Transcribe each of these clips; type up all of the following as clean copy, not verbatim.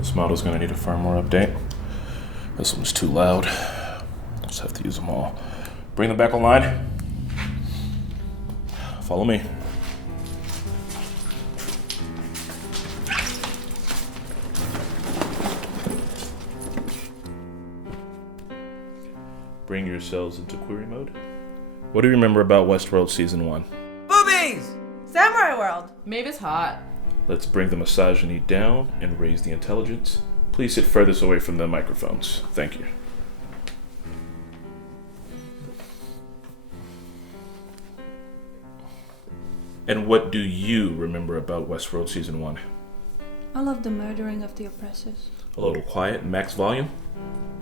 This model's gonna need a firmware update. This one's too loud. Just have to use them all. Bring them back online. Follow me. Bring yourselves into query mode. What do you remember about Westworld Season 1? Boobies! Samurai World! Mavis hot. Let's bring the misogyny down and raise the intelligence. Please sit furthest away from the microphones. Thank you. And what do you remember about Westworld Season 1? I love the murdering of the oppressors. A little quiet, max volume.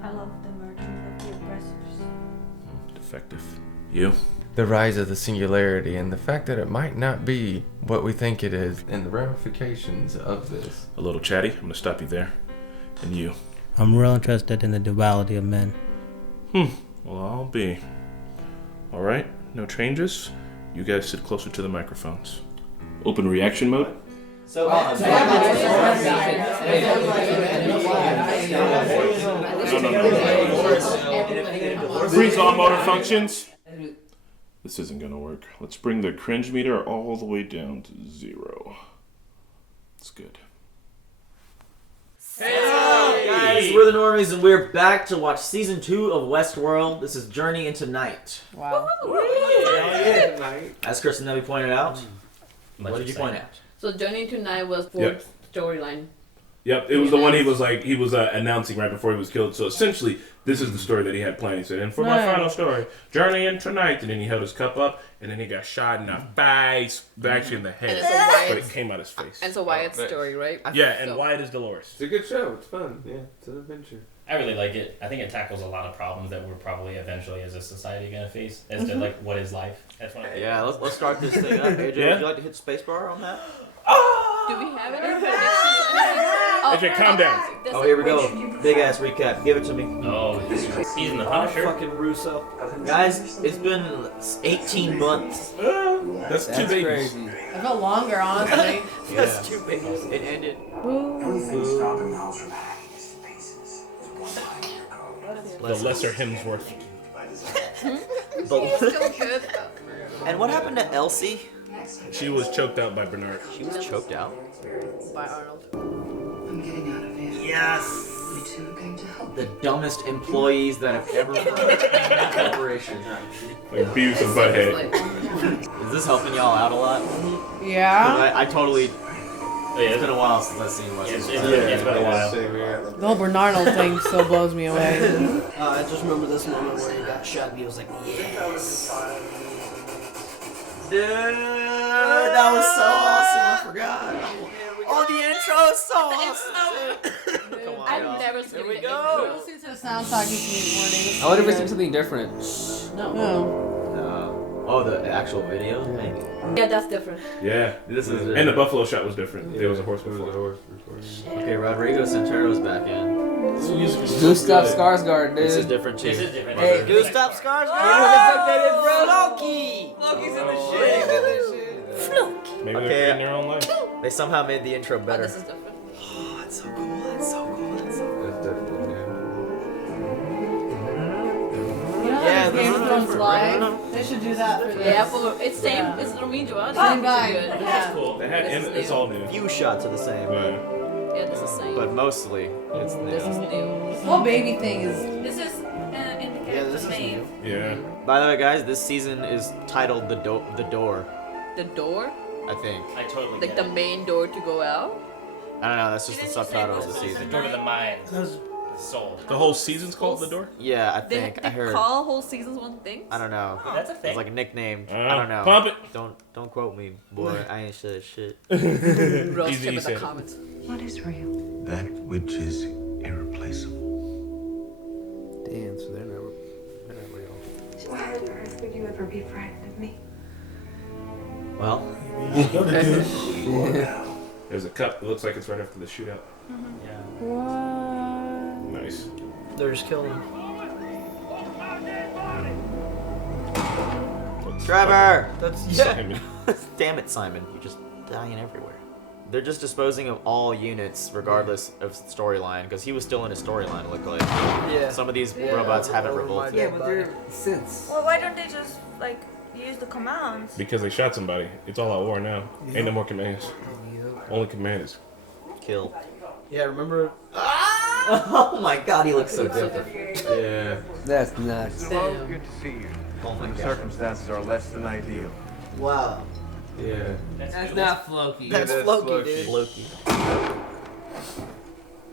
I love the murdering of the oppressors. Defective. You? The rise of the singularity and the fact that it might not be what we think it is and the ramifications of this. A little chatty. I'm gonna stop you there. And you? I'm real interested in the duality of men. Well, I'll be. Alright, no changes. You guys sit closer to the microphones. Open reaction mode. Freeze all motor functions. This isn't gonna work. Let's bring the cringe meter all the way down to 0. It's good. Hey guys, we're the Normies and we're back to watch season 2 of Westworld. This is Journey into Night. Wow. As Kristen Nelly pointed out, what did you point out? So Journey into Night was Ford's storyline. Yep, it was the one he was announcing right before he was killed. So essentially, this is the story that he had planned. He said, and for my final story, Journey into Night. And then he held his cup up, and then he got shot in the face, actually in the head. But it came out his face. And so Wyatt's story, right? Yeah, and Wyatt is Dolores. It's a good show. It's fun. Yeah, it's an adventure. I really like it. I think it tackles a lot of problems that we're probably eventually as a society going to face as to like what is life. That's one of the Let's start this thing up. AJ, would you like to hit spacebar on that? Do we have it in AJ, calm down. Oh, here we go. Big ass recap. Give it to me. Oh, he's in the Punisher. Fucking Russo. Guys, it's been 18 months. That's 2 babies. Crazy. I felt longer, honestly. That's 2 babies. It ended. The lesser Hemsworth. He's still good. And what happened to Elsie? She was choked out by Bernard. She was choked out. By Arnold. I'm getting out of here. Yes! You two are going to help. The dumbest employees that have ever worked in that corporation. Like Beavis and Butthead. Is this helping y'all out a lot? Yeah. I totally... Oh, yeah, It's been a while since I've seen Westworld. it's been a while. The whole Bernardo thing still blows me away. I just remember this moment where he got shot and he was like, yes. Dude, that was so awesome. I forgot. Oh, the intro is so awesome. Come on, I've y'all. never seen Here we it. go. Listen to the soundtrack each morning. I wonder if it's something different. No. Oh, the actual video? Maybe. Yeah, that's different. Yeah. This is And the buffalo shot was different. There was a horse before. Okay, Rodrigo Santero's back in. Gustav Skarsgård, dude. This is different too. This is different. Hey, Gustav Skarsgård! Loki! Loki's in the shit. Maybe Okay. they're creating their own life. They somehow made the intro Oh, better. this is different. Oh, it's so cool. That's so cool. That's so cool. That's definitely good. You know Yeah, how this Game is of Thrones different, live? right? They should do that for this. Yeah, for, it's same. It's Norwegian. Same guy. That's Yeah. cool. They had, This and is it's new. all new. Few shots are the same, Yeah, this is same. but mostly it's This is new. new. This whole baby thing is. This is Yeah, this is new. Yeah. By the way, guys, this season is titled The Door, The door? I think. I totally Like get the it. main door to go out? I don't know, that's just the subtitle of the It's the season. door to the mind, the soul. The whole season's called The Door? Yeah, I They think. I heard. call whole seasons one thing? I don't know. That's a thing. It's like a nickname. I I don't know. Pump it. Don't quote me, boy. I ain't said shit. Roast Easy him in the said it. comments. What is real? That which is irreplaceable. Damn, so they're never real. Why on earth would you ever be frightened of me? Well, There's a cup. It looks like it's right after the shootout. Yeah. What? Nice. they're just killing him. Trevor! That's Simon. Damn it, Simon. You're just dying everywhere. They're just disposing of all units regardless of storyline, because he was still in his storyline, it looked like. Yeah. Some of these robots haven't revolted. Yeah, but they're synths. Well, why don't they just like use the commands? Because they shot somebody. It's all out war now. Ain't no more commands. Only commands. Kill. Yeah, remember? Oh my god, he looks so different. Yeah. That's nuts. Hello, good to see you. Oh my The god. circumstances are less than ideal. Wow. Yeah. That's not Floki. That's that's Floki, Floki. dude. Floki.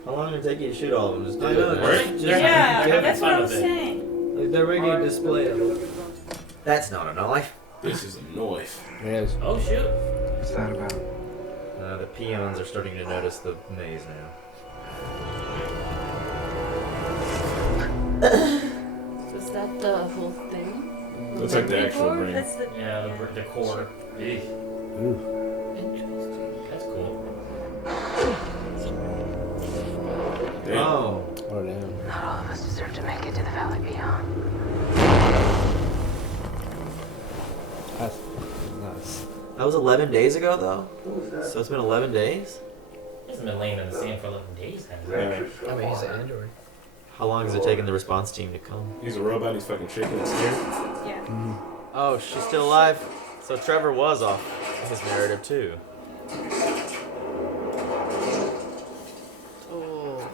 How long did it take you to shoot all of them? Just do I know, it. Right? Yeah, having that's what fun I'm with it. saying. Like they're making a display of it. That's not a knife. This is a noise. Yes. Oh shoot. What's that about? The peons are starting to notice the maze now. Is that the whole thing? Looks like the actual brain. That's the Yeah, the core. Eesh. Interesting. That's cool. Damn. Oh. Oh damn. Not all of us deserve to make it to the valley beyond. That's nuts. That was 11 days ago, though? So it's been 11 days? He hasn't been laying in the sand for 11 days, has he? Yeah. I mean, he's an android. How long has it taken the response team to come? He's a robot. He's fucking shaking and scared. yeah. Oh, she's still alive? So Trevor was off his narrative, too. Oh.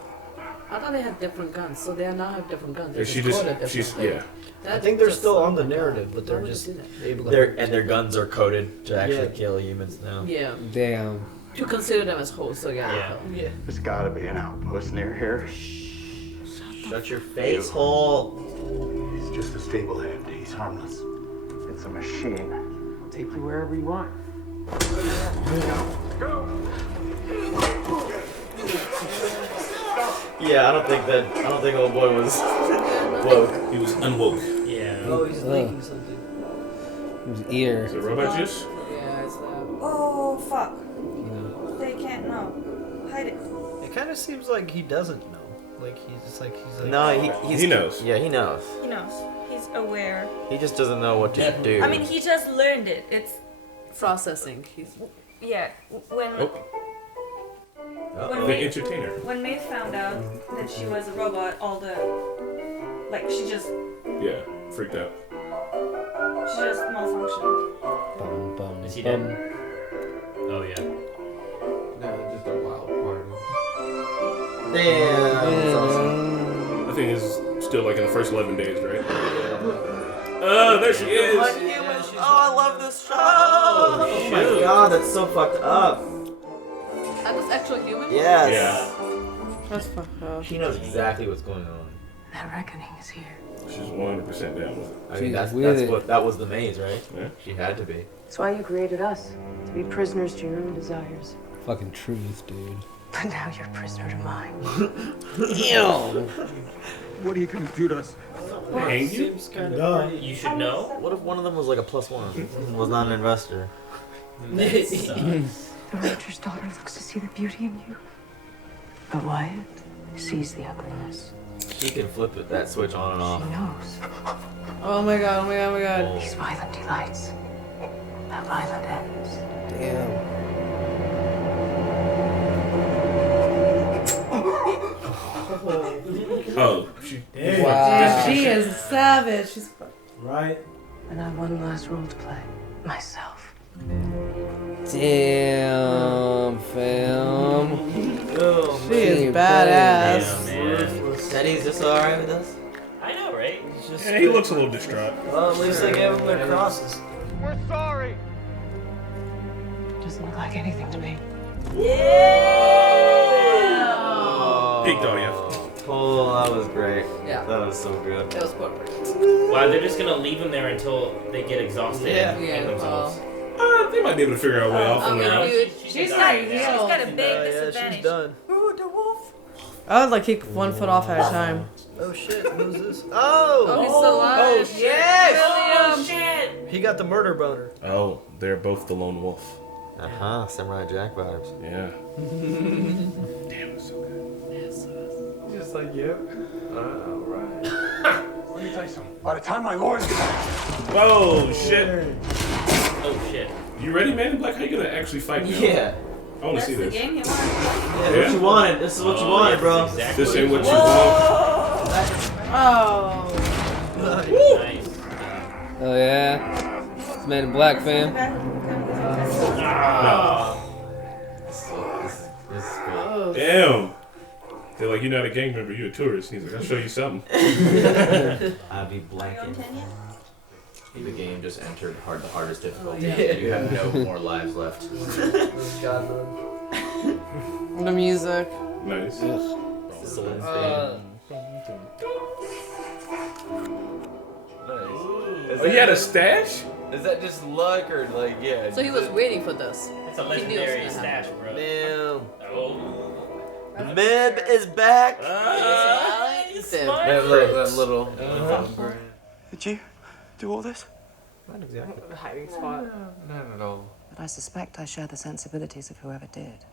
I thought they had different guns, so they now have different guns. They She just just, code it she's, differently. yeah. I That's think they're just still on the something. narrative, but Why they're would they just do that? able to. Their guns are coded to actually Yeah. kill humans now. Yeah. Damn. To consider them as hosts, so yeah. Yeah. Yeah. There's gotta be an outpost near here. Shut your face hole. He's just a stable hand. He's harmless. It's a machine. Take you wherever you want. Yeah, I don't think old boy was woke. He was unwoke. Yeah. Oh, he's leaking something. His ear. Is it robot juice? Yeah, it's Oh fuck. They can't know. Hide it. It kind of seems like he doesn't know. Like he's like. No, He knows. Yeah, he knows. He knows. He's aware. He just doesn't know what to do. I mean, he just learned it. It's processing. yeah. When Oh, when the Maeve, entertainer. when Maeve found out that she was a robot, all the like she just Yeah, freaked out. malfunctioned. Bum, bum, Is he bum. dead? Oh yeah. No, just a wild party. Damn. That's awesome. I think it's still like in the first 11 days, right? Oh, there she is. Oh, I love this show. Oh my god, that's so fucked up. That was actual human? Yes. Yeah. That's fucked up. She knows exactly what's going on. That reckoning is here. She's 100% down with it. I mean, She's that's with it. what that was the maze, right? Yeah. She had to be. That's why you created us. To be prisoners to your own desires. Fucking truth, dude. But now you're prisoner to mine. Ew. What are you gonna do to us? Hang you? Seems kind of. You should know. What if one of them was like a +1? Was not an investor. That sucks. The rancher's daughter looks to see the beauty in you. But Wyatt sees the ugliness. She can flip it, that switch on and She off. knows. Oh my god, oh my god, oh my god. These violent delights. That violent ends. Damn. Oh, she. Wow. She is savage. She's Right. And I have one last role to play. Myself. Damn, fam. She is badass. Damn, man. Teddy's just alright with us? I know, right? Yeah, he looks a little distraught. Well, at least they gave them their crosses. We're sorry. Doesn't look like anything to me. Peaked audio. Oh, that was great. Yeah. That was so good. That was perfect. Wow, they're just gonna leave him there until they get exhausted Yeah. and Yeah, hang themselves. They might be able to figure out a way off I from mean, there. dude, She's she's got not it. She's healed. got a big Yeah, disadvantage. she's done. Ooh, the wolf. I would like kick one foot off at a time. Oh shit, who's this? Oh! Oh, he's still alive. Oh shit! William. Shit! He got the murder boner. Oh, they're both the lone wolf. Uh-huh, Samurai Jack vibes. Yeah. Damn, it's so good. Just like, yep. Alright. Let me tell you something. By the time my lawyers get back, Oh, shit. Oh shit. You ready, man in Black? How you gonna actually fight now? Yeah. I want to see That's the this. game he wanted. Yeah, what you wanted. This is what you wanted, bro. Exactly This ain't what you want. Oh. Nice. Oh yeah. It's Man in Black, fam. Damn. They're like, you're not a gang member, you're a tourist. He's like, I'll show you something. I'll be blanking. The game just entered the hardest difficulty. Yeah. You have no more lives left. The music. Nice. Oh, he had a stash? Is that just luck or like, yeah? So he was waiting for this. It's a He knew it was legendary gonna stash, happen. bro. Damn. Oh. The Mib is back. That little. Did you do all this? Not exactly. The hiding spot. Not at all. But I suspect I share the sensibilities of whoever did.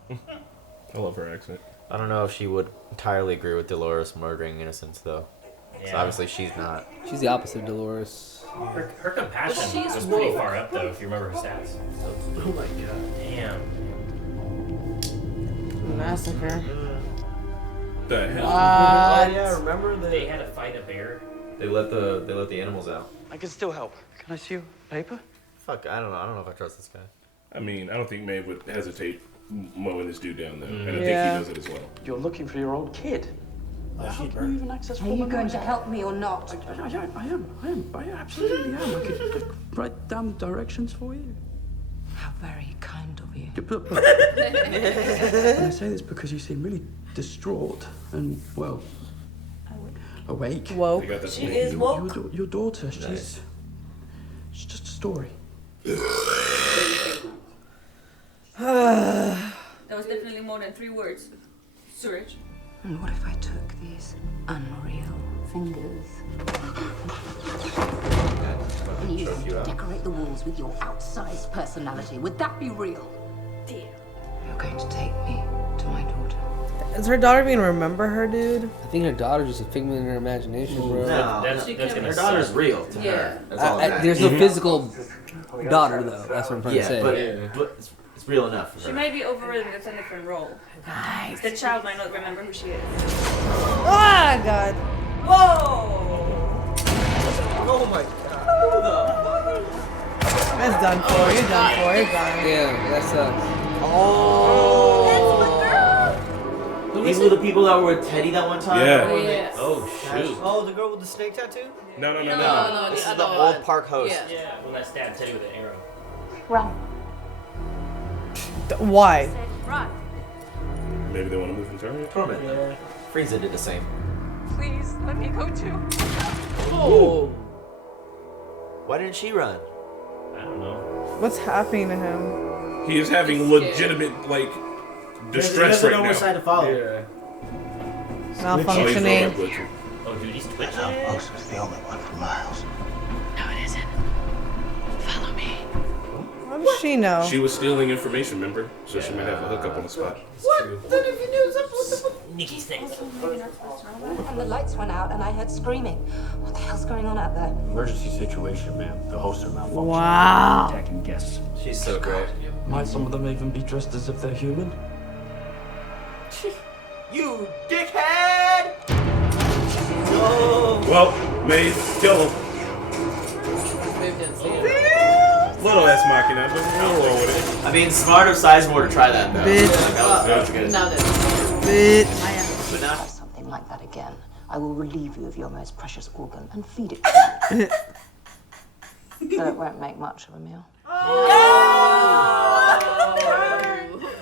I love her accent. I don't know if she would entirely agree with Dolores murdering innocents, though. So obviously she's not. She's the opposite of Dolores. Her compassion was pretty far up, though, if you remember her stats. Oh my god. Damn. Massacre. The hell? Oh yeah, remember They had to fight a bear. They let the animals out. I can still help. Can I see your paper? Fuck, I don't know. I don't know if I trust this guy. I mean, I don't think Maeve would hesitate mowing this dude down, though. And I think Yeah. he does it as well. You're looking for your old kid. How can you even access Are you going to help me or not? I absolutely am. I could write down directions for you. How very kind of you. And I say this because you seem really distraught and, well, awake. Whoa. They got that She thing. is woke. Your daughter, she's just a story. That was definitely more than 3 words. Surge. And what if I took these unreal fingers and used them to decorate the walls with your outsized personality? Would that be real? Dear. You're going to take me to my daughter. Is her daughter even remember her, dude? I think her daughter's just a figment in her imagination, bro. No, That's gonna her daughter's suck. real to her. That's all that There's matters. no physical daughter, though. That's what I'm trying to say. But it's real enough for She her. might be overridden. It's a different role. Nice. The child might not remember who she is. Ah, God. Whoa! Oh my god. That's done for. You're done for. You're done. Yeah, that sucks. These were the people that were with Teddy that one time? Yeah. Yes. Oh, shoot. Oh, the girl with the snake tattoo? No. No, This the is the other old one. park host. Yeah. Yeah, when I stabbed Teddy with an arrow. Run. Why? Run. Maybe they want to move in turn. Torment. Yeah. Frieza did the same. Please, let me go too. Oh. Why didn't she run? I don't know. What's happening to him? He is having legitimate, like, distress right He doesn't know which now. side to follow. Yeah. Malfunctioning. Oh, dude, he's twitching. Outpost was the only one for miles. No, it isn't. Follow me. How does she know? She was stealing information, remember? So she might have a hookup on the spot. What? Then if you knew Sneaky snakes. And the lights went out and I heard screaming. What the hell's going on out there? Emergency situation, ma'am. The hosts are malfunctioning. Wow. Attacking guests. She's so great. Might some of them even be dressed as if they're human? You dickhead! Well, Maeve, kill him. Little ass machina, but we'll roll with it. I mean, smart of Sizemore to try that, though. Bitch. That was good. Now then. Bitch. But now, Something like that again. I will relieve you of your most precious organ and feed it. Though it won't make much of a meal.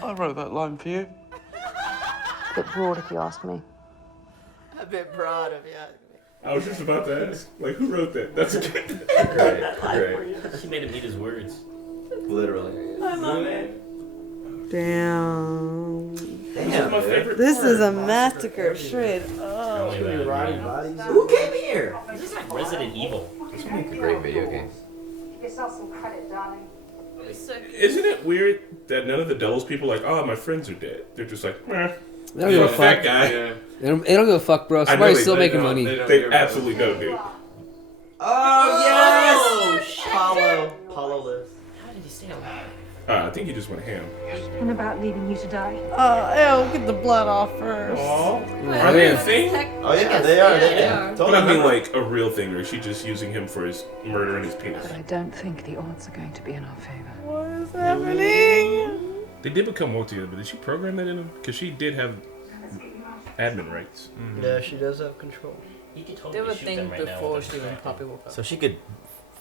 I wrote that line for you. A bit broad, if you ask me. a bit broad of you. I was just about to ask, like, who wrote that? That's good. Great. She made him eat his words. Literally. I love it. Damn. This is my favorite This part. is a massacre shred. Oh. Who came here? This is like Resident Evil. This would make a great video game. Give yourself some credit, darling. Isn't it weird that none of the Delos people are like, oh, my friends are dead? They're just like, meh. They don't give a Fuck fuck. that guy. They don't give a fuck, bro. Somebody's still making money. They absolutely don't, dude. Oh, yes! Paulo. Paulo lives. How did he stay alive? I think he just went ham. And about leaving you to die. Ew, get the blood off first. Are they a thing? Oh yeah, they are. They are. But I mean, like a real thing, or is she just using him for his murder and his penis? But I don't think the odds are going to be in our favor. What is happening? They did become woke together, but did she program that in him? Because she did have admin rights. Yeah, she does have control. He could They totally were a shoot thing them right now before with she a when distracted. Poppy woke up. So she could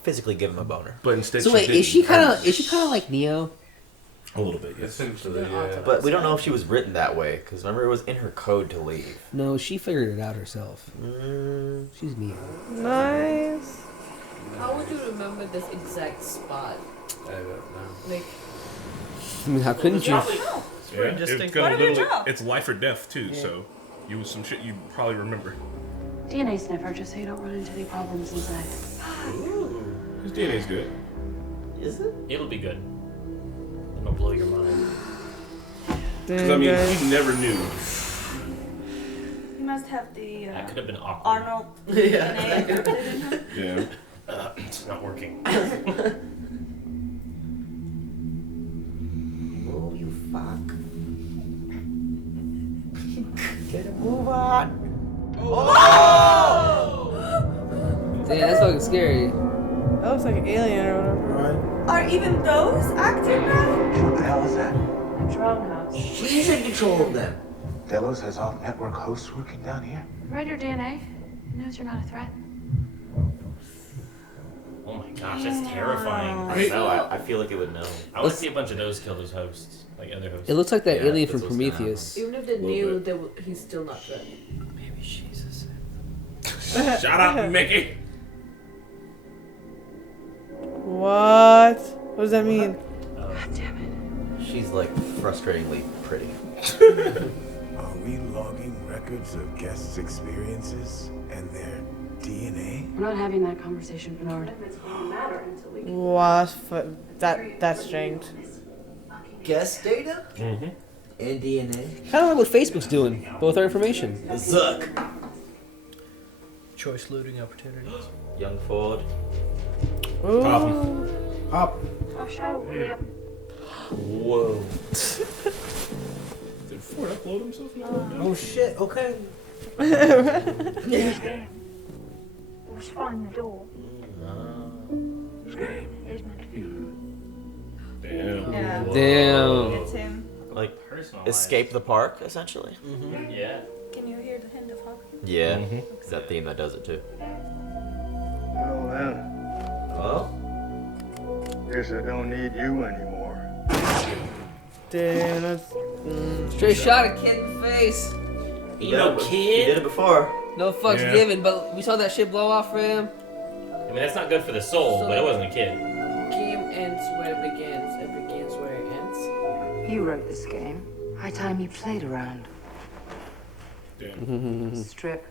physically give him a boner. But instead, So she wait, didn't. is she kind of like Neo? A little bit, yes. Essentially, yeah. But we don't know if she was written that way, because remember it was in her code to leave. No, she figured it out herself. She's Neo. Nice. How would you remember this exact spot? I don't know. Like, I mean, how couldn't you? Yeah, pretty it's distinct. gonna What did you literally, draw? it's life or death too. So, you was some shit you probably remember. DNA sniffer, just so you don't run into any problems inside. His DNA's good. Is it? It'll be good. It'll blow your mind. Because I mean, he never knew. He must have the That could have been awkward. Arnold Yeah. DNA encrypted in him. Yeah. It's not working. Oh, you fuck. Get a move on. Oh! Damn, that's fucking scary. That looks like an alien or whatever. Are even those active now? What the hell is that? A drone house. She's in control of them. Delos has off-network hosts working down here. Read your DNA. It knows you're not a threat. Oh my gosh, that's terrifying. I don't know. I feel like it would know. I want to see a bunch of those kill those hosts, like other hosts. It looks like that Yeah, alien that's from what's gonna Prometheus. even if they knew, he's still not good. Maybe she's a Shut up, Mickey. What? What does that mean? God damn it. She's like frustratingly pretty. Are we logging records of guests' experiences and their DNA? We're not having that conversation, Bernard. Wow, that's strange. guest data Mm-hmm. and DNA. Kind of like what Facebook's doing, both our information. Zuck. Choice looting opportunities. Young Ford. Problem. Hop. Whoa. Did Ford upload himself? Oh shit, okay. Let's find the door. Damn. Yeah. Damn. It's him. Like, Personalized. escape the park, essentially. Mm-hmm. Yeah. Can you hear the hint of hope? Yeah, it's that theme that does it too. Well then, Well, guess I don't need you anymore. Damn, that's. Straight shot a kid in the face. Ain't no he kid. did it before. No fucks Yeah. given, but we saw that shit blow off for him. I mean, that's not good for the soul, but it wasn't a kid. Game ends where it begins. It begins where it ends. You wrote this game. High time you played around. Damn. Strip.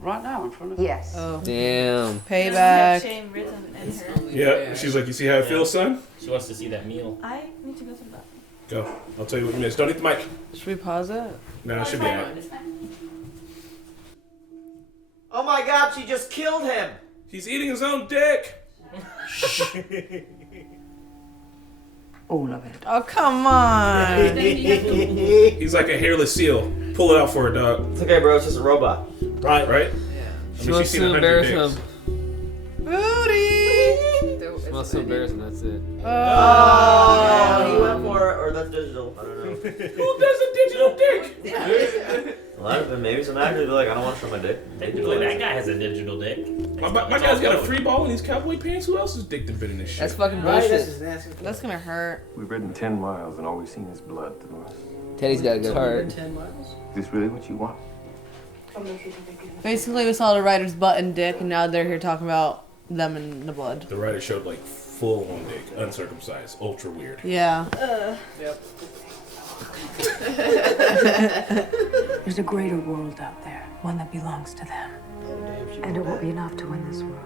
Right now in front of Yes. Oh. Damn. Payback. Shame written in her. Yeah, she's like, you see how it feels, son? She wants to see that meal. I need to go to the bathroom. Go. I'll tell you what you missed. Don't hit the mic. Should we pause it? No, it should be out. Oh my god, she just killed him! He's eating his own dick. All of it. Oh, come on. He's like a hairless seal. Pull it out for her, dog. It's okay, bro. It's just a robot. Right? Right? She wants she's to seen 100 embarrass dicks. him. Booty! She wants to embarrass him, that's it. Oh, he went for it, or that's digital. I don't know. Who does a digital dick? A lot of them, maybe some actors be like, I don't want to show my dick. Technically, that guy has a digital dick. My guy's got a free ball in these cowboy pants. Who else's dick done been in this shit? That's fucking Right, bullshit. That's gonna hurt. We've ridden 10 miles and all we've seen is blood through us. Teddy's got a good heart. 10 miles? Is this really what you want? Basically, we saw the writer's butt and dick, and now they're here talking about them and the blood. The writer showed like full on dick, uncircumcised, ultra weird. Yeah. Yep. There's a greater world out there, one that belongs to them. And it won't be enough to win this world.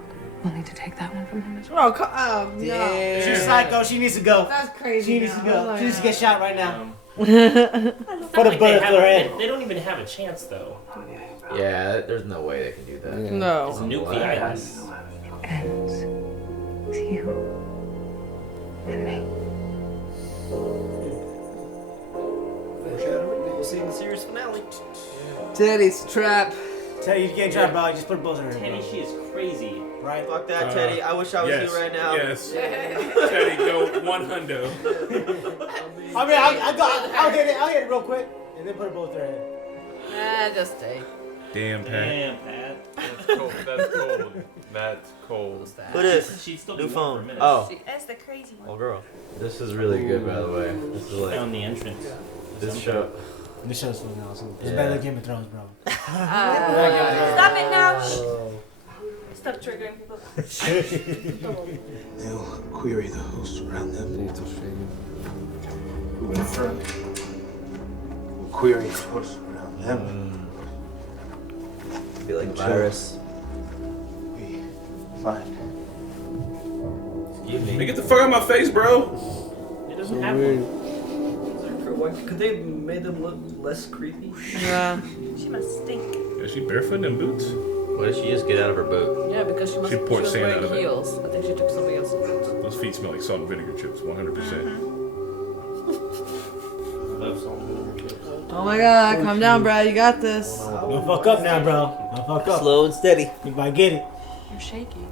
We'll need to take that one from them as well. Oh, no. She's psycho, she needs to go. That's crazy. She needs to go. She needs to get shot right now. Put Put a bullet through her head. They don't even have a chance, though. Yeah, there's no way they can do that. No. It's nuke the island. Ends with you. series finale. Teddy's trap. Teddy, you can't try, bro. Just put both in her. Teddy, she is crazy. Right? Fuck that, Teddy. I wish I was yes, you right now. Yes. Teddy, go 100. I mean, I'll get it real quick, and then put both in her head. Just stay. Damn, Pat. Damn, Pat. That's cold. That's cold. That's cold. Who this? She'd still New be warm for a phone. minute. Oh. That's the crazy one. Old girl. This is really good, by the way. This is like Found the entrance. this show. This show's so awesome. It's Yeah. better than Game of Thrones, bro. Stop it now. Stop triggering people. They'll query the hosts around them. Who in front will query the hosts around them. Be like a virus. We find. Excuse me. Hey, get the fuck out of my face, bro. It doesn't have one. Could they have made them look less creepy? Yeah. She must stink. Is she barefoot in boots? What did she just get out of her boot? Yeah, because she She poured was sand wearing out of it. heels. I think she took somebody else's boots. Those feet smell like salt and vinegar chips, 100%. Love salt and vinegar chips. Oh my god, calm down, bro. You got this. Don't fuck up now, bro. Don't fuck up. Slow and steady. You might get it. You're shaky.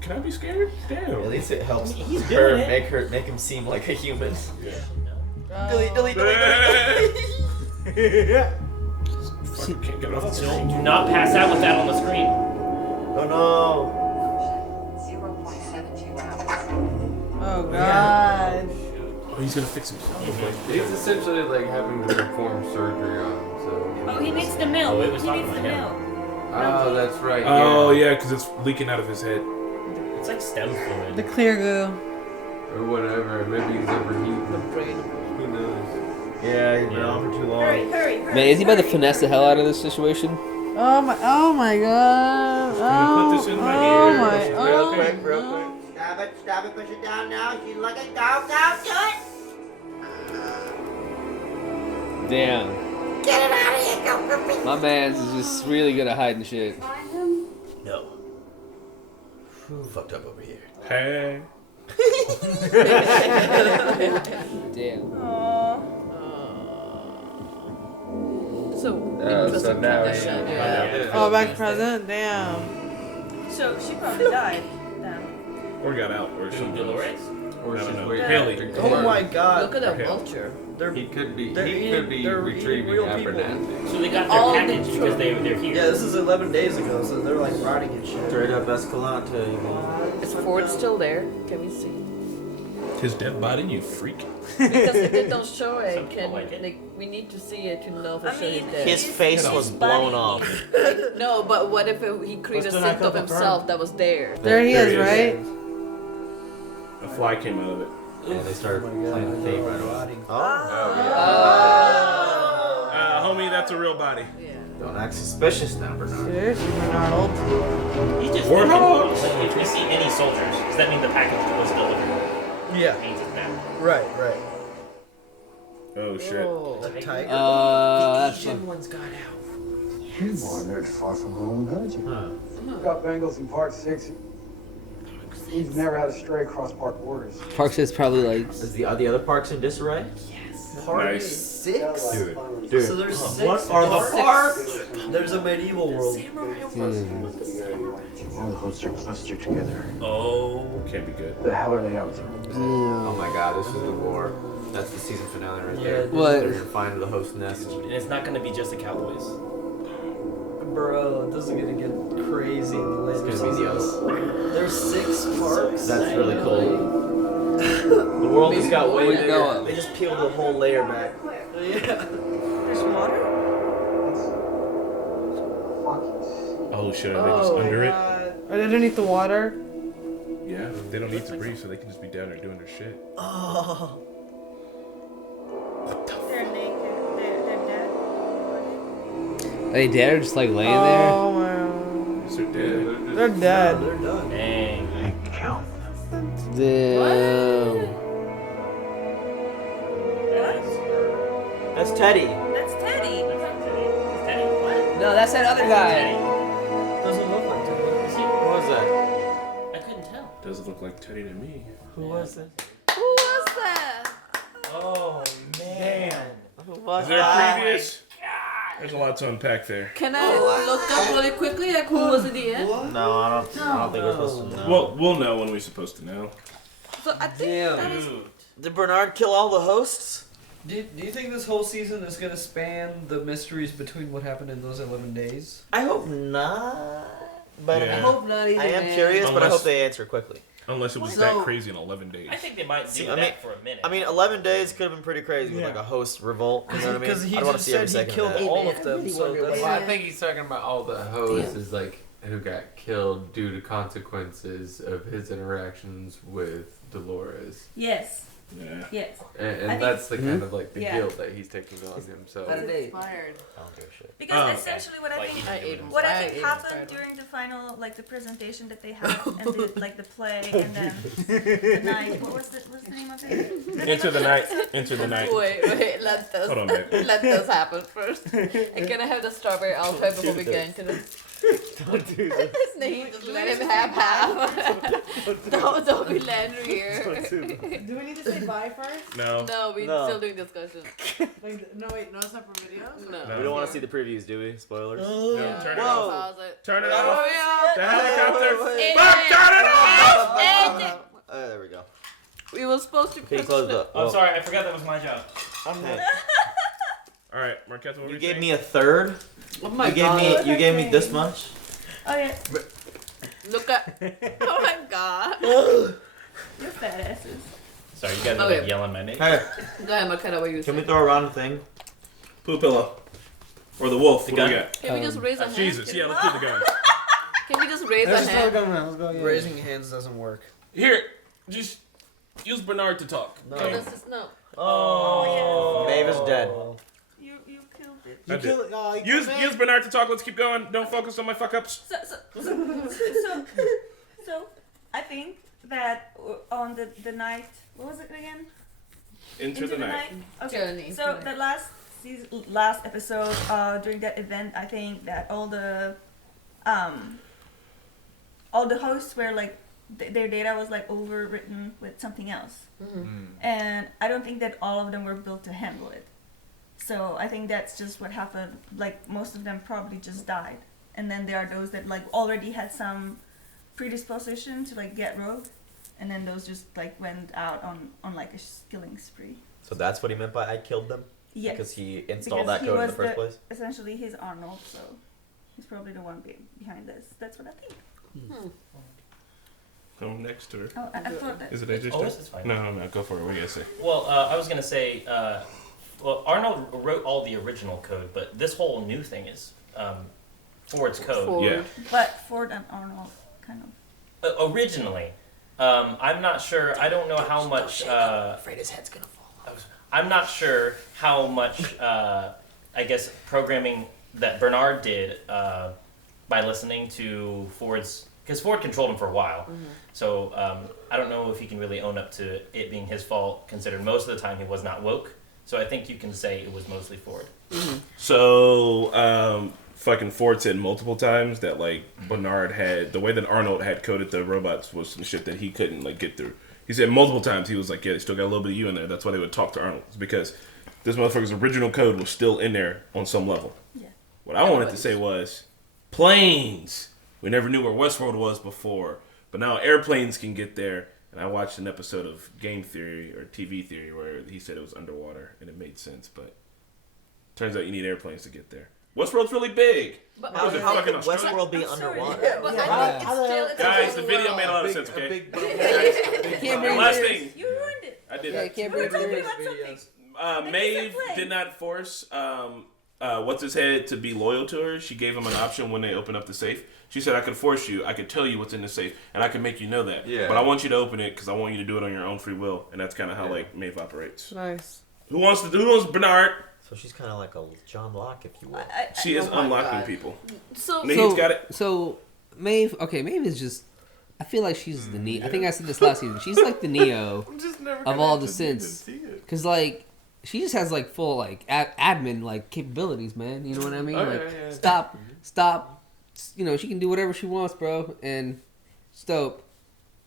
Can I be scared? Damn. At least it helps He's her doing it. make him seem like a human. Delete. Fuck, can't get off the screen. Do not pass out with that on the screen. Oh no. Oh god. Oh, he's gonna fix himself. He's essentially like having to perform surgery on himself. Oh, he needs the milk. Oh, it was he talking needs the about milk. Oh, that's right. Oh, yeah, because it's leaking out of his head. It's like stem fluid. The clear goo. Or whatever. Maybe he's overheating. The brain. Who knows? Yeah, he's been on for too long. Hurry. Man, is he about to finesse the hell out of this situation? Oh my god. Can you put this in my Oh ear? my. Real quick. Stop it, push it down now. She's looking, go, do it. Damn. Get it out of here, go, Griffin. My man's is just really good at hiding shit. No. Who fucked up over here? Hey. Damn. So so now condition. yeah. Oh, back present? Damn. So she probably died then. Or got out, or something. Dolores? Or No, she's no. waiting. Haley. Oh my god. Look at that Hell. vulture. He could be. They're He could be they're retrieving real people. Abernathy. So they got their All the package because they're here. Yeah, this is 11 days ago, so they're like riding and shit. Straight up Escalante, you know. Is Ford still there? Can we see? His dead body, you freak. Because if they don't show it, Some people can like it. like we need to see it to know for I sure he's mean, dead. His face was blown off. No, but what if he created a still not scent of confirmed. himself that was there? There he There is, he right? A fly came out of it. Yeah, they started playing the tape right away. Homie, that's a real body. Don't act suspicious now, Bernard. Seriously, Bernard. He just Warthog. like, if we see any soldiers, does that mean the package was delivered? Yeah. Means it's bad. Right. Oh, shit. The tiger. That's Asian one's got out. You wandered far from home, haven't you? Got Bengals in Park 6. We've never had a stray cross park borders. Parks is probably like. Is the other parks in disarray? Park Nice. 6? Dude. So there's 6 What are the parks? There's a medieval world. All the hosts are clustered together. Oh. Can't be good. The hell are they up to? Oh my god, this is the war. That's the season finale right there. What? They're gonna find the host nest. And it's not going to be just the Cowboys. Bro, this is gonna get crazy in the later It's gonna be the seasons. There's 6 parks. That's really cool. The world just got way bigger. They just peeled the whole layer back. Yeah. There's water? Oh, shit. Are they just under it? Are they underneath the water? Yeah. They don't need to breathe, so they can just be down there doing their shit. Oh. They're naked. They're dead. Are they dead or just like laying there? Oh my. Yes, they're dead. They're dead. They're done. Dang. Damn. That's Teddy. That's Teddy. No, that's that other guy. Doesn't look like Teddy. Who was that? I couldn't tell. Doesn't look like Teddy to me. Who was it? Who was that? Oh, man. Is there a previous? There's a lot to unpack there. Can I look up really quickly like who was in the end? No, I don't think we're supposed to know. Well, we'll know when we're supposed to know. So I think that is... Did Bernard kill all the hosts? Do you think this whole season is gonna span the mysteries between what happened in those 11 days? I hope not. But Yeah. I hope not either, I am man. curious, but I Unless- hope they answer quickly. Unless it was So- that crazy in 11 days. I think they might do See, that for a minute. I mean, 11 days could have been pretty crazy with Yeah. like a host revolt. You know what I mean? Because he I don't want to just see every said he second of killed that. all of them, so that's... Well, I think he's talking about all the hosts like who got killed due to consequences of his interactions with Dolores. Yes. Yeah. Yes. And I that's the think- kind of like the Yeah. guilt that he's taking on himself. Out of date. Inspired. I don't give a shit. Because essentially what I think happened inspired. during the final, like the presentation that they had and the, like the play and then the night. What's the name of it? Into the night. Into the night. Wait, let this, Hold on, babe. let this happen first. And can I have the strawberry alpha before we get into this? Don't do this. His name, just let him have half. Don't be Landry here. Do we need to say bye first? No. No, we're No. still doing discussion. No, wait, no, it's not for videos? No. We don't want to see the previews, do we? Spoilers. No, turn it Whoa. off. Pause it. Turn it Oh, off. yeah. The helicopter. Wait. Fuck, turn it off! There we go. We were supposed to Okay, close the. I'm sorry, I forgot that was my job. All right, Marquette, what were You you gave saying? me a third. Oh my You god. gave me this much. Oh yeah. Look at. Oh my god. You're fat asses. Sorry, you guys are Okay. like yelling my name. Hey, Go ahead, McKenna, what you can we saying? throw around a thing? Poo pillow. Or the wolf. What do we gun? got? Can we just raise a hand? Jesus, yeah, let's do the gun. Can we just raise a Let's hand? go now. Let's go. Yeah. Raising hands doesn't work. Here, just use Bernard to talk. No. No, this is no. Oh, Maeve is dead. You killed it. I You did. kill it. Oh, you Use killed use Bernard to talk. Let's keep going. Don't focus on my fuck ups. So I think that on the night, what was it again? Into the night. Okay. Journey. So the last episode during that event, I think that all the hosts were like their data was like overwritten with something else, and I don't think that all of them were built to handle it. So I think that's just what happened. Like most of them probably just died, and then there are those that like already had some predisposition to like get rogue, and then those just like went out on like a killing spree. So that's what he meant by I killed them? Yes. Because he installed Because that he code in the was first place? Essentially, he's Arnold, so he's probably the one behind this. That's what I think. Come next to her. Oh, I thought that. Is it AJ? Oh, this is fine. No, go for it. What do you guys say? Well, I was gonna say, well, Arnold wrote all the original code, but this whole new thing is Ford's code. Ford. Yeah. But Ford and Arnold, kind of. Originally, I'm not sure. I don't know how much. I'm afraid his head's gonna fall. I'm not sure how much. I guess programming that Bernard did by listening to Ford's, because Ford controlled him for a while. So I don't know if he can really own up to it being his fault, considering most of the time he was not woke. So I think you can say it was mostly Ford. So, fucking Ford said multiple times that like Bernard had the way that Arnold had coded the robots was some shit that he couldn't like get through. He said multiple times he was like, yeah, they still got a little bit of you in there. That's why they would talk to Arnold. It's because this motherfucker's original code was still in there on some level. Yeah. What I wanted to say was planes. We never knew where Westworld was before, but now airplanes can get there. And I watched an episode of Game Theory or TV Theory where he said it was underwater, and it made sense. But turns out you need airplanes to get there. Westworld's really big. But How Was it could fucking Australia? Westworld be underwater? But I think it's still. Guys, the video made a lot of sense, okay? Can't bring Last yours. thing. You ruined it. I did Yeah, that. can't bring yours. Maeve did not force what's his head to be loyal to her. She gave him an option when they opened up the safe. She said, I could force you, I could tell you what's in the safe, and I can make you know that. Yeah. But I want you to open it because I want you to do it on your own free will. And that's kind of how like Maeve operates. Nice. Who wants Bernard? So she's kind of like a John Locke, if you will. She is Oh my unlocking God. people. So Naheed's got it. So Maeve, Maeve is just. I feel like she's the Neo. I think I said this last season. She's like the Neo of all the synths, because like she just has like full like admin like capabilities, man. You know what I mean? Oh, like yeah. stop. You know, she can do whatever she wants, bro, and it's dope.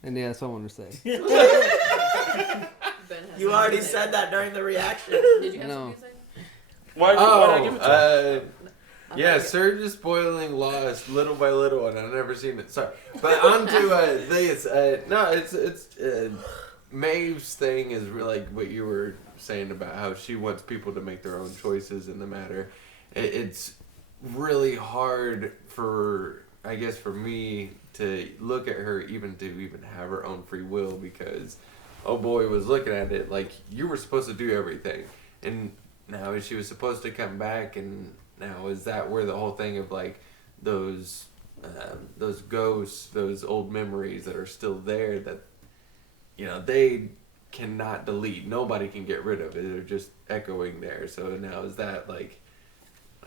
And yeah, that's what I want to say. Ben has You already said that during the reaction. Did you have No. something to say? Why did I give it to him? Yeah, Serge is spoiling Lost little by little, and I've never seen it. Sorry, but on to this. No, it's Maeve's thing is really like what you were saying about how she wants people to make their own choices in the matter. It's really hard for, I guess, for me to look at her even have her own free will, because oh boy was looking at it like you were supposed to do everything, and now she was supposed to come back, and now is that where the whole thing of like those ghosts, those old memories that are still there that they cannot delete, nobody can get rid of it, they're just echoing there. So now is that like,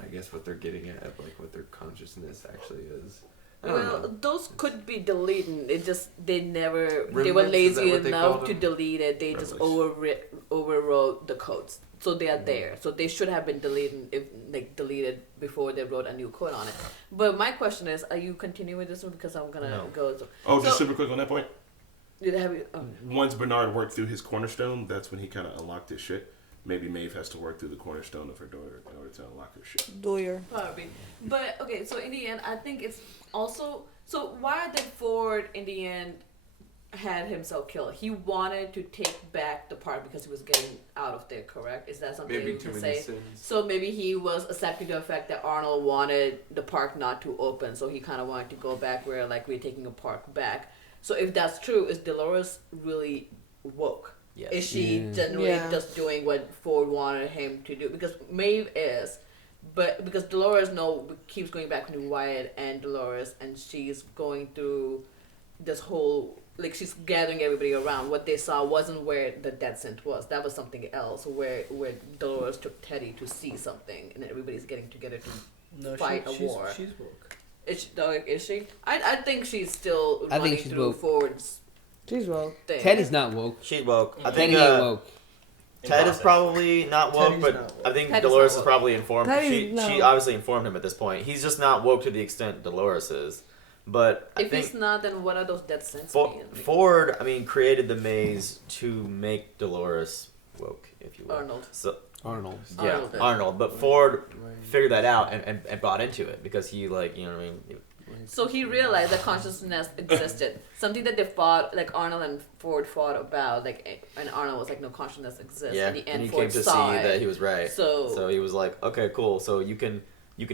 I guess what they're getting at, like what their consciousness actually is. Well, those could be deleted. It just they were Remnants, lazy is that what they call enough to them? delete it. They just overwrote the codes, so they are there. So they should have been deleted before they wrote a new code on it. But my question is, are you continuing with this one, because I'm gonna go? Just super quick on that point. Have you? Once Bernard worked through his cornerstone, that's when he kind of unlocked his shit. Maybe Maeve has to work through the cornerstone of her daughter in order to unlock her shit. Probably. But okay, so in the end, I think it's also, so why did Ford in the end had himself killed? He wanted to take back the park because he was getting out of there, correct? Is that something Maybe you too can many say? sins. So maybe he was accepting the fact that Arnold wanted the park not to open, so he kind of wanted to go back where like we're taking a park back. So if that's true, is Dolores really woke? Yes. Is she generally just doing what Ford wanted him to do? Because Maeve is, but because Dolores keeps going back to Wyatt and Dolores, and she's going through this whole, like, she's gathering everybody around. What they saw wasn't where the death scent was. That was something else, where Dolores took Teddy to see something, and everybody's getting together to fight a war. She's woke. Is she? I think she's still running she's through woke. Ford's. She's woke. Teddy's not woke. She's woke. I Teddy think ain't woke. Ted is probably not woke, Teddy's but not woke. I think Teddy's Dolores not is woke. probably informed. Teddy's She no. obviously informed him at this point. He's just not woke to the extent Dolores is. But I If think he's not, then what are those death scents? Ford, created the maze to make Dolores woke, if you will. Arnold. So, Arnold. yeah, Arnold. But Ford figured that out and bought into it because he, like, you know what I mean? So he realized that consciousness existed. Something that they fought, like Arnold and Ford fought about, like, and Arnold was like, no, consciousness exists. Yeah, In the end, and he Ford came to see saw it. that he was right. So he was like, okay, cool. So you can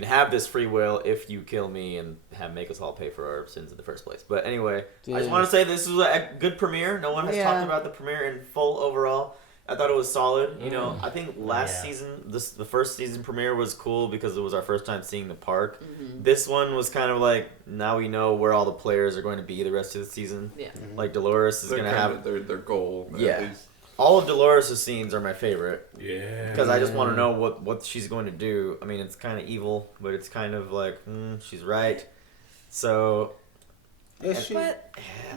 have this free will if you kill me and make us all pay for our sins in the first place. But anyway, I just want to say this was a good premiere. No one has talked about the premiere in full overall. I thought it was solid. You know, I think last season, the first season premiere was cool because it was our first time seeing the park. Mm-hmm. This one was kind of like, now we know where all the players are going to be the rest of the season. Yeah. Like Dolores is They're going to kind have of their goal. at Yeah. least. All of Dolores' scenes are my favorite. Yeah. Because I just want to know what she's going to do. I mean, it's kind of evil, but it's kind of like, she's right. So. Is she? But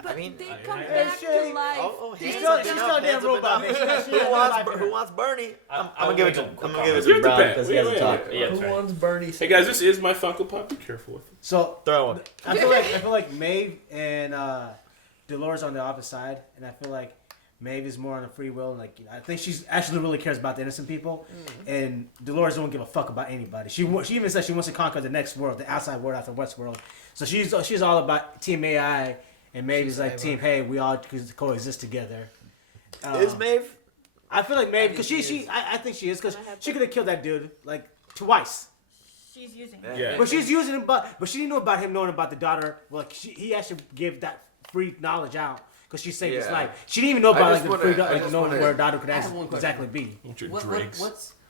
I mean, they come Is back she? to life. She's hands still up she's enough, still a hands damn up robot. enough. She Who wants Bernie? I'm I'll gonna give it make to a I'm quick gonna give it Give to it to Brown Pat. because he Yeah, hasn't yeah, talked. Yeah, Who sorry. wants Bernie? Hey guys, this is my Funko Pop. Be careful with it. So Throw him. I feel like Maeve and Dolores are on the opposite side, and I feel like Maeve is more on the free will. Like, I think she's actually really cares about the innocent people, and Dolores don't give a fuck about anybody. She even said she wants to conquer the next world, the outside world after Westworld. So she's all about Team AI, and Maeve is like Team Hey, we all coexist together. Is Maeve? I feel like Maeve, because I think she is, because she could have killed that dude like twice. She's using Yeah. But she's using him, but she didn't know about him knowing about the daughter. Well, like he actually gave that free knowledge out because she saved his Yeah. life. She didn't even know I about just like the wanna- free, I like just knowing wanna- where a daughter could I have one question. exactly be.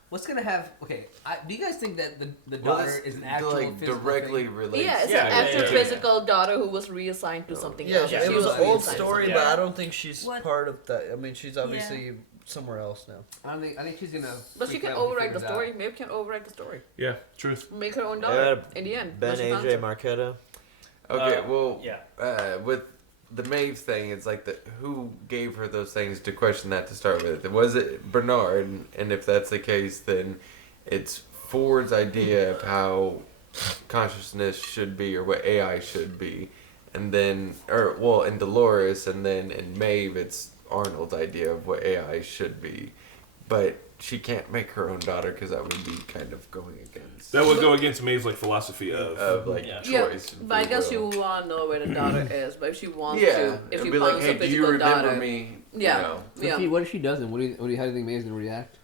What's gonna have? Okay, do you guys think that the Well, daughter that's is an actual like physical directly thing? related. Yeah, it's Yeah, an yeah, actual yeah. physical daughter who was reassigned to something Yeah, else. it She was an old reassigned story, to but something. I don't think she's What? part of that. I mean, she's obviously somewhere else now. I think she's gonna. But she freak can out when she overwrite the figures story. out. Maybe can overwrite the story. Yeah, truth. Make her own Yeah, daughter in the end. Ben when she finds AJ her. Marquetta. Okay, well, yeah. with the Maeve thing, it's like who gave her those things to question that to start with? Was it Bernard? And if that's the case, then it's Ford's idea of how consciousness should be or what AI should be. And then, in Dolores, and then in Maeve, it's Arnold's idea of what AI should be. but she can't make her own daughter because that would be kind of going against. That would go against Maeve's like philosophy of like Yeah, choice. but I guess you want to know where the daughter is. But if she wants Yeah, to, if it'd she be like, wants hey, a do you physical remember daughter, me? yeah, You know. yeah. What if she doesn't? How do you think Maeve's gonna react?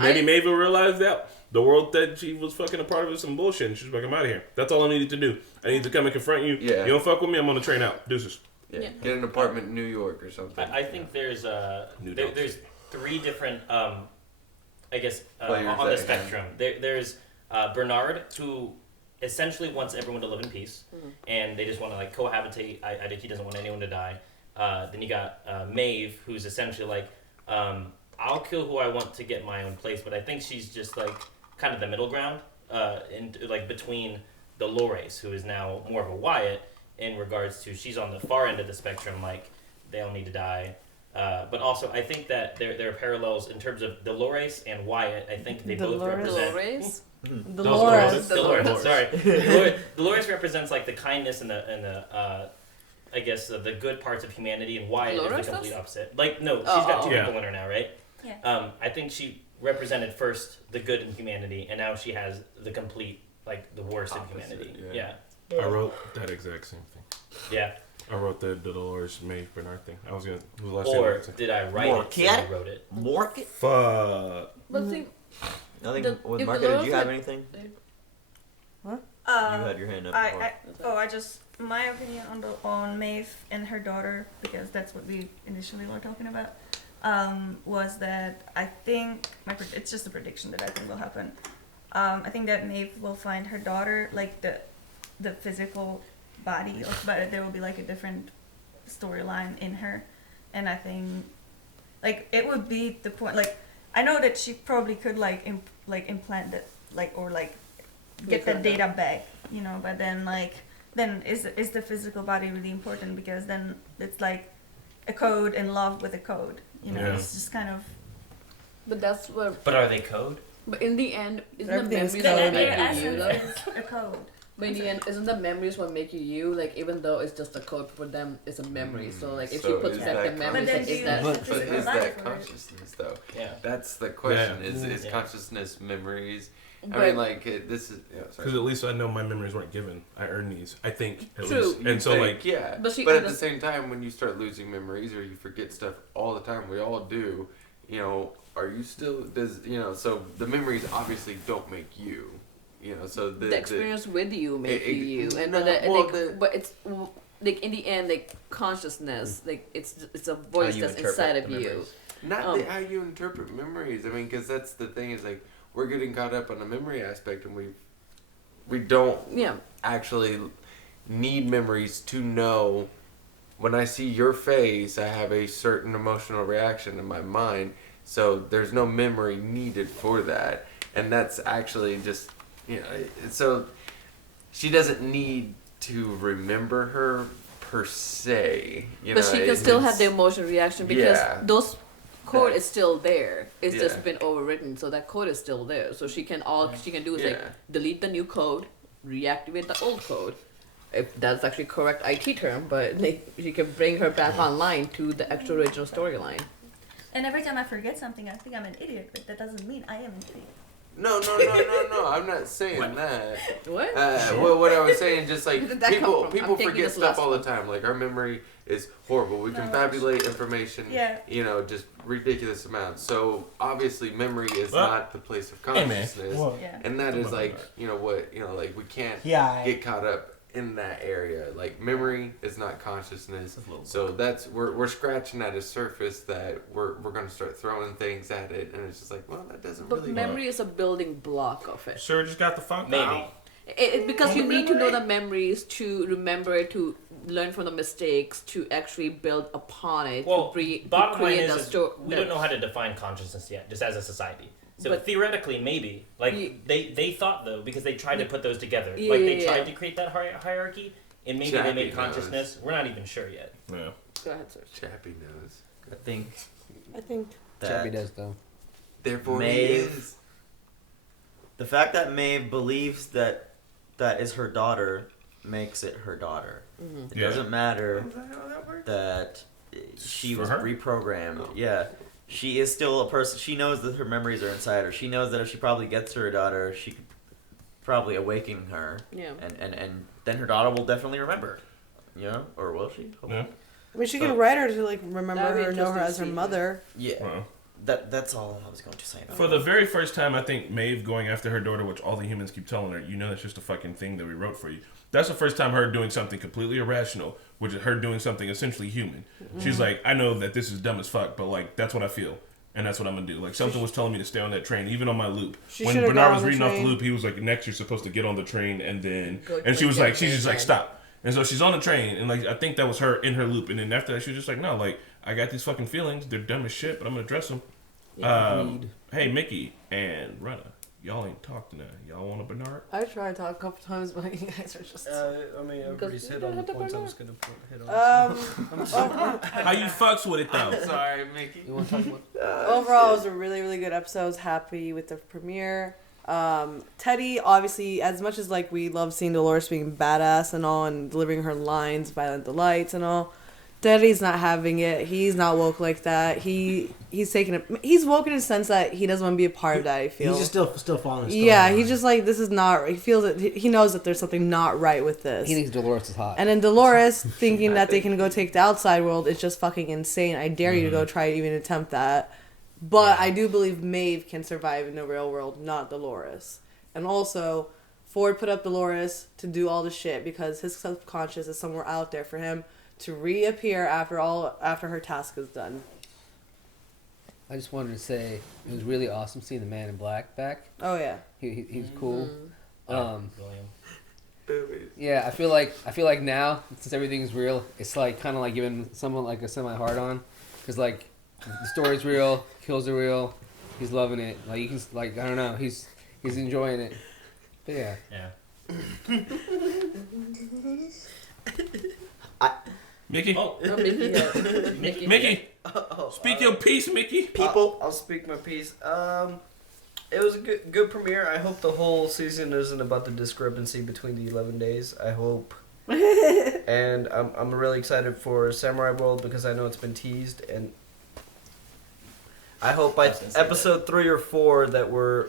Maybe Maeve will realize that the world that she was fucking a part of is some bullshit, and she's like, I'm out of here. That's all I needed to do. I need to come and confront you. Yeah. You don't fuck with me, I'm on the train out. Deuces. Yeah. Get an apartment in New York or something. I think there's there's 3 different I guess Players on the that- spectrum. There's Bernard, who essentially wants everyone to live in peace, and they just want to like cohabitate. I think he doesn't want anyone to die. Then you got Maeve, who's essentially like, I'll kill who I want to get my own place, but I think she's just like kind of the middle ground, like between Dolores, who is now more of a Wyatt, in regards to she's on the far end of the spectrum, like they all need to die. But also, I think that there are parallels in terms of Dolores and Wyatt. I think they both represent. Dolores. Sorry, Dolores represents like the kindness and the I guess the good parts of humanity, and Wyatt is the complete opposite. Like no, she's got 2 people in her now, right? Yeah. I think she represented first the good in humanity, and now she has the complete like the worst in humanity. Yeah. I wrote that exact same thing. Yeah. I wrote the Dolores Maeve Bernard thing. I was gonna. Who was Or did I write it? So I wrote it. Mork it. Fuck. But see, Nothing. With if Market, the did you have Lord- anything? What? You had your hand up. I just my opinion on Maeve and her daughter, because that's what we initially were talking about, was that I think it's just a prediction that I think will happen. I think that Maeve will find her daughter, like the physical body, but there will be like a different storyline in her, and I think like it would be the point. Like I know that she probably could like implant it, like or like get the data back, you know. But then is the physical body really important? Because then it's like a code in love with a code, you know. Yeah. It's just kind of. But that's what. But are they code? But in the end, isn't the Everything's memories code. what make you though? It's a code. But in the end, isn't the memories what make you? Like even though it's just a code for them, it's a memory. So like if So she puts is back that the memories, like, is that? But is that consciousness though? Yeah. That's the question. Yeah. Is consciousness memories? I But- mean, like this is. Because at least I know my memories weren't given. I earned these. I think at True. least. And so like yeah. But But at the same time, when you start losing memories or you forget stuff all the time, we all do. You know, are you still? So the memories obviously don't make you. You know, so The experience with you make you, and no, but, well, but it's like in the end, like consciousness, like it's a voice you that's interpret inside of the you. memories. Not how you interpret memories. I mean, because that's the thing is like we're getting caught up on the memory aspect, and we don't actually need memories to know. When I see your face, I have a certain emotional reaction in my mind. So there's no memory needed for that, and that's actually just So she doesn't need to remember her per se. But she can still have the emotional reaction because those code is still there. It's Yeah. just been overwritten, so that code is still there. So she can do is like delete the new code, reactivate the old code. If that's actually correct IT term, but like she can bring her back online to the actual original storyline. And every time I forget something, I think I'm an idiot, but that doesn't mean I am an idiot. No, I'm not saying that. What? Well, what I was saying, just like Where did that come from? people I'm taking forget this stuff last all the one. time. Like our memory is horrible. We can fabulate information. Yeah. Just ridiculous amounts. So obviously, memory is Well, not the place of hey, man. consciousness, Well, and that is like like we can't Yeah, get caught up in that area. Like memory is not consciousness. So that's we're scratching at a surface that we're gonna start throwing things at it, and it's just like, well, that doesn't But really. memory is a building block of it. Sure just got the funk Maybe. out. Because you need to know the memories to remember it, to learn from the mistakes, to actually build upon it, Well, to bottom line create is, the is story. we don't know how to define consciousness yet, just as a society. So But- theoretically, maybe like they thought though, because they tried to put those together, Yeah, like they yeah, tried yeah. to create that hierarchy, and maybe Chappie they made knows. consciousness. We're not even sure yet. Yeah. Go ahead, sir. Chappie knows. I think I think Chappie that does though. Therefore, he Maeve. is. The fact that Maeve believes that is her daughter makes it her daughter. Mm-hmm. It Yeah. doesn't matter Is that how that works? that she For was her? reprogrammed. Yeah. she is still a person. She knows that her memories are inside her. She knows that if she probably gets her daughter, she could probably awaken her. Yeah. And then her daughter will definitely remember. You know? Or will she? Yeah. I mean, she can write her to like remember That'd be her, know her interesting as to her see. mother. Yeah. Wow. That's all I was going to say about For the very first time, I think Maeve going after her daughter, which all the humans keep telling her, you know, that's just a fucking thing that we wrote for you. That's the first time her doing something completely irrational, which is her doing something essentially human. She's like, I know that this is dumb as fuck, but like, that's what I feel. And that's what I'm gonna do. Like, something was telling me to stay on that train, even on my loop. When Bernard was reading off the loop, he was like, next you're supposed to get on the train and then... And she was like, she's just like, stop. And so she's on the train, and like, I think that was her in her loop. And then after that, she was just like, no, like, I got these fucking feelings. They're dumb as shit, but I'm gonna address them. Hey, Mickey and Rana, y'all ain't talked tonight. Y'all want a Bernard? I tried to talk a couple times, but you guys are just. I mean, everybody's hit on the points I was gonna hit on. How you fucks with it though? Sorry, Mickey. You want to talk about? Overall, it was a really, really good episode. I was happy with the premiere. Teddy, obviously, as much as like we love seeing Dolores being badass and all and delivering her lines, violent delights and all, Teddy's not having it. He's not woke like that. He's taking it. He's woke in the sense that he doesn't want to be a part of that. I feel He's just still following. Yeah, he's just like, this is not. He feels that he knows that there's something not right with this. He thinks Dolores is hot. And then Dolores thinking that they can go take the outside world is just fucking insane. I dare you to go try to even attempt that. But I do believe Maeve can survive in the real world, not Dolores. And also, Ford put up Dolores to do all the shit because his subconscious is somewhere out there for him to reappear after her task is done. I just wanted to say it was really awesome seeing the Man in Black back. Oh yeah, he was cool. William. Yeah, I feel like now since everything's real, it's like kind of like giving someone like a semi hard on, because like the story's real, kills are real, he's loving it. Like you can like I don't know, he's enjoying it. But yeah. Yeah. Mickey. Oh, no, Mickey. Yeah. Mickey. Speak your piece, Mickey. People, I'll speak my piece. It was a good premiere. I hope the whole season isn't about the discrepancy between the 11 days. I hope. And I'm really excited for Samurai World because I know it's been teased, and I hope by episode 3 or 4 that we're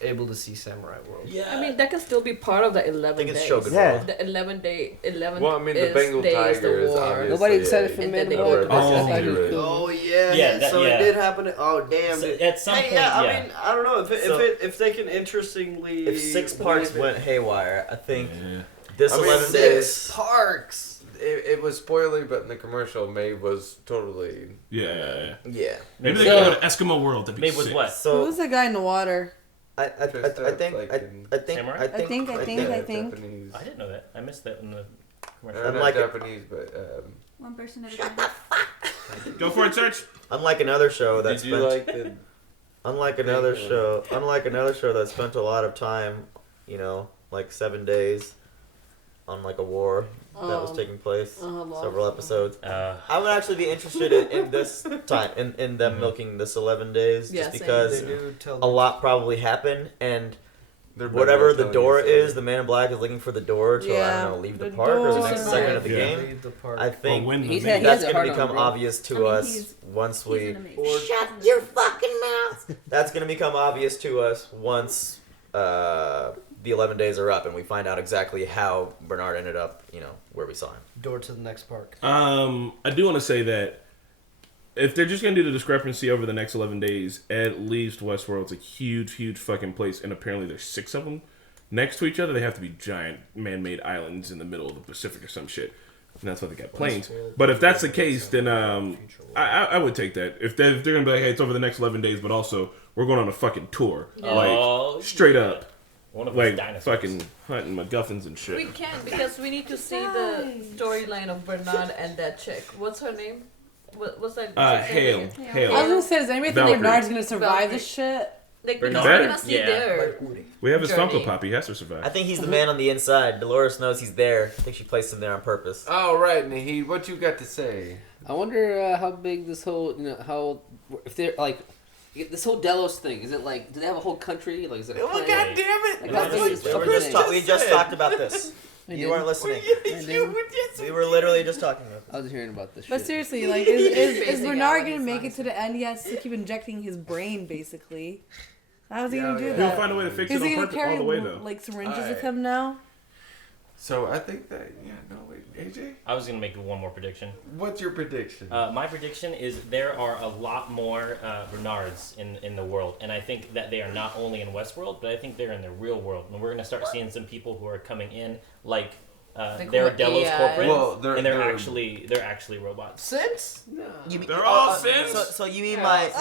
able to see Samurai World. Yeah, I mean that can still be part of the 11 days. Shogun World. The 11. Well, I mean, the Bengal tiger is obviously. Nobody excited for Man in Black. Oh yeah, so it did happen. Oh damn! So, at some point, I mean, I don't know if they can interestingly. If 6 parks went haywire, I think This 11 days. Parks. It was spoilery, but in the commercial, Maeve was totally. Yeah. Maybe they go to Eskimo World. That'd be Maeve was sick. what? Who was the guy in the water? I think. Samurai? I think. Japanese. I didn't know that. I missed that in the commercial. Not Unlike Japanese, but. One person at a time. Go for it, Search. Unlike another show that Did you like the? Unlike another show that spent a lot of time, like 7 days, on like a war that was taking place, several episodes. I would actually be interested in this time, in them milking this 11 days, just because a lot probably happened, and whatever the door is, the Man in Black is looking for the door to, I don't know, leave the park or the next segment of the game. I think that's going to become obvious to us once we... Shut your fucking mouth! That's going to become obvious to us once the 11 days are up and we find out exactly how Bernard ended up, where we saw him. Door to the next park. I do want to say that if they're just going to do the discrepancy over the next 11 days, at least Westworld's a huge, huge fucking place, and apparently there's 6 of them next to each other. They have to be giant man-made islands in the middle of the Pacific or some shit. And that's why they got planes. But if that's the case, then I would take that. If they're going to be like, hey, it's over the next 11 days, but also we're going on a fucking tour. Like, straight up. Like, fucking hunting MacGuffins and shit. We can, because we need to see the storyline of Bernard and that chick. What's her name? What's that? Hale. I was gonna say, does anybody think Bernard's gonna survive this shit? Like, Bernard? we're gonna see their We have his journey. Funko Pop. He has to survive. I think he's the man on the inside. Dolores knows he's there. I think she placed him there on purpose. Oh, right, Naheed. What you got to say? I wonder how big this whole, if they're like, this whole Delos thing, is it like, do they have a whole country? Like, is it a Oh, planet? God damn it! Like, how big is this fucking thing? We just talked about this. You weren't listening. We were literally just talking about this. I was hearing about this. But shit. seriously, like, is Bernard gonna make it to the end? He has to keep injecting his brain, basically. How's he gonna do that? He'll find a way to fix it Is he on gonna purpose carry all the way, though. like syringes with him now? So I think that AJ. I was gonna make one more prediction. What's your prediction? My prediction is there are a lot more Bernards in the world, and I think that they are not only in Westworld, but I think they're in the real world, and we're gonna start seeing some people who are coming in like. They're Delos corporate, and they're actually robots. Synths? No. They're all synths? So you mean like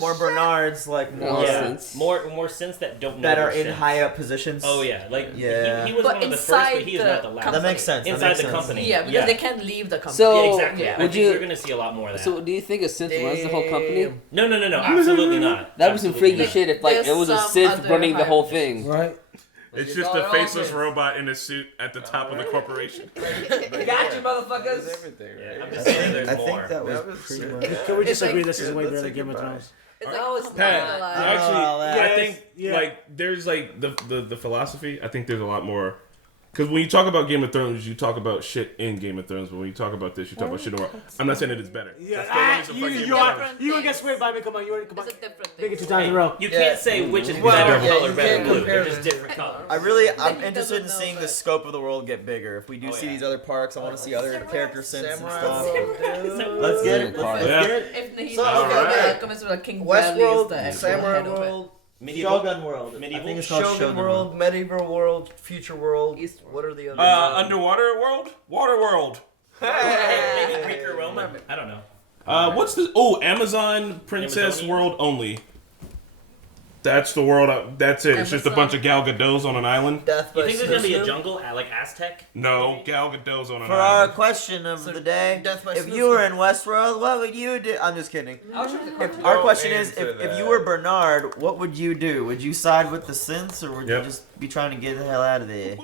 more Bernards, like more more synths that don't know that are they're in synths. high up positions. Oh yeah, like yeah. he was one of the first, but he is not the last. That makes sense. Inside the company. Yeah, because they can't leave the company. So, yeah, exactly. Yeah. I think you're gonna see a lot more of that. So do you think a synth runs the whole company? No, absolutely not. That was some freaky Absolutely shit if like it was a synth running the whole thing. Right. It's just a faceless robot in a suit at the top of the corporation. Got you, motherfuckers. Everything, right? I'm just saying there's I more. think that was pretty much. Can we just It's agree like- this is way better than Game of Thrones? It's like, oh, it's Pat, not actually, I think yeah. like there's like the philosophy. I think there's a lot more. Because when you talk about Game of Thrones, you talk about shit in Game of Thrones. But when you talk about this, you talk about shit in the world. I'm not saying that it's better. Yeah, That's the only you gonna get swayed by me. Come on, you already come on. It's a different Make thing. it 2 times in a row. You can't say which is Well, better yeah, color, you better can't blue. compare They're just them. different colors. I'm He interested in doesn't seeing know the that. scope of the world get bigger. If we do see yeah. these other parks, I want to see other character synths and Samurai stuff. World, Let's get it. Yeah. Let's get it. If he's So, not okay. comes with a King Bradley is Westworld, the actual Samurai head of it. World, Shogun World. Medieval? I think it's called Shogun World, Medieval World, Future World. Eastworld. What are the other? Underwater world, water world. Maybe Greek or Roman. I don't know. What's the Amazon Princess Amazonian? World only? That's the world. That's it. It's just a bunch of Gal Gadots on an island. Death by You think there's gonna be a Snowstorm? jungle like Aztec? No, Gal Gadots on an For our island. question of the day, Death by if Snowstorm. you were in Westworld, what would you do? I'm just kidding. If, our question is, if you were Bernard, what would you do? Would you side with the synths, or would you just be trying to get the hell out of there?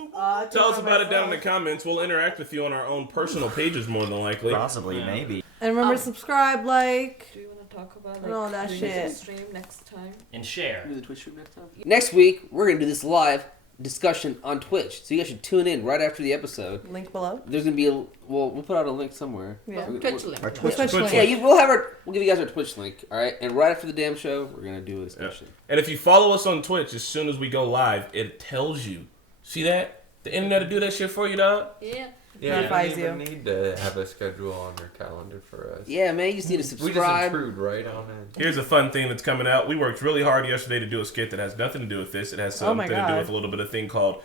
Tell us about it down in the comments. We'll interact with you on our own personal pages more than likely. Possibly, maybe. And remember, subscribe, like. Do you want to talk about and all that doing shit. a stream next time? And share. Do the Twitch stream next time. Next week we're gonna do this live discussion on Twitch, so you guys should tune in right after the episode. Link below. There's gonna be we'll put out a link somewhere. Yeah. Twitch link. Our Twitch Twitch link. Yeah, we'll give you guys our Twitch link. All right, and right after the damn show, we're gonna do a discussion. And if you follow us on Twitch, as soon as we go live, it tells you. See that? The internet will do that shit for you, dog. Yeah. Yeah, you Notifies don't even need to have a schedule on your calendar for us. Yeah, man, you just need to We just subscribe. intrude right on it. Here's a fun thing that's coming out. We worked really hard yesterday to do a skit that has nothing to do with this. It has something to do with a little bit of thing called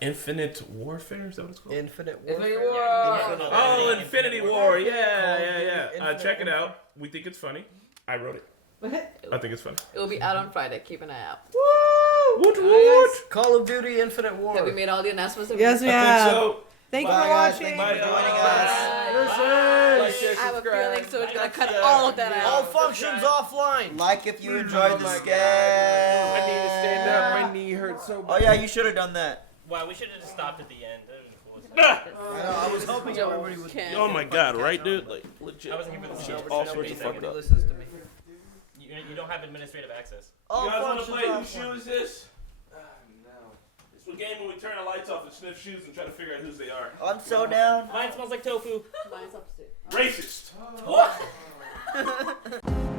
Infinite Warfare. Is that what it's called? Infinite Infinity Warfare. War. Oh, Infinity War. Yeah. Check it out. We think it's funny. I wrote it. I think it's funny. It will be out on Friday. Keep an eye out. Woot. Call of Duty Infinite War. Have we made all the announcements? Yes, we I have. think so. Thank you Bye, for guys. watching. Thank you for joining us. I have a feeling so it's gonna cut all of that out. All functions offline. Like if you enjoyed the I sketch. need to stand up. My knee hurts so bad. Oh yeah, you should have done that. Wow, we should have just stopped at the end. That would've been cool. I know, I was hoping everybody would. Oh my god, right, dude? Like, legit. I wasn't here for the skit. All sorts of fucked up. listens to me. You don't have administrative access. All You guys want to functions play offline. Whose Shoe Is This? It's a game when we turn the lights off and sniff shoes and try to figure out whose they are. I'm so down. Mine smells like tofu. Mine's upstairs. Racist.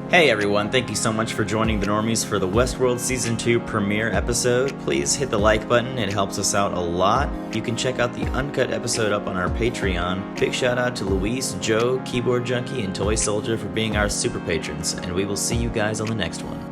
Hey everyone, thank you so much for joining the Normies for the Westworld Season 2 premiere episode. Please hit the like button, it helps us out a lot. You can check out the uncut episode up on our Patreon. Big shout out to Luis, Joe, Keyboard Junkie, and Toy Soldier for being our super patrons, and we will see you guys on the next one.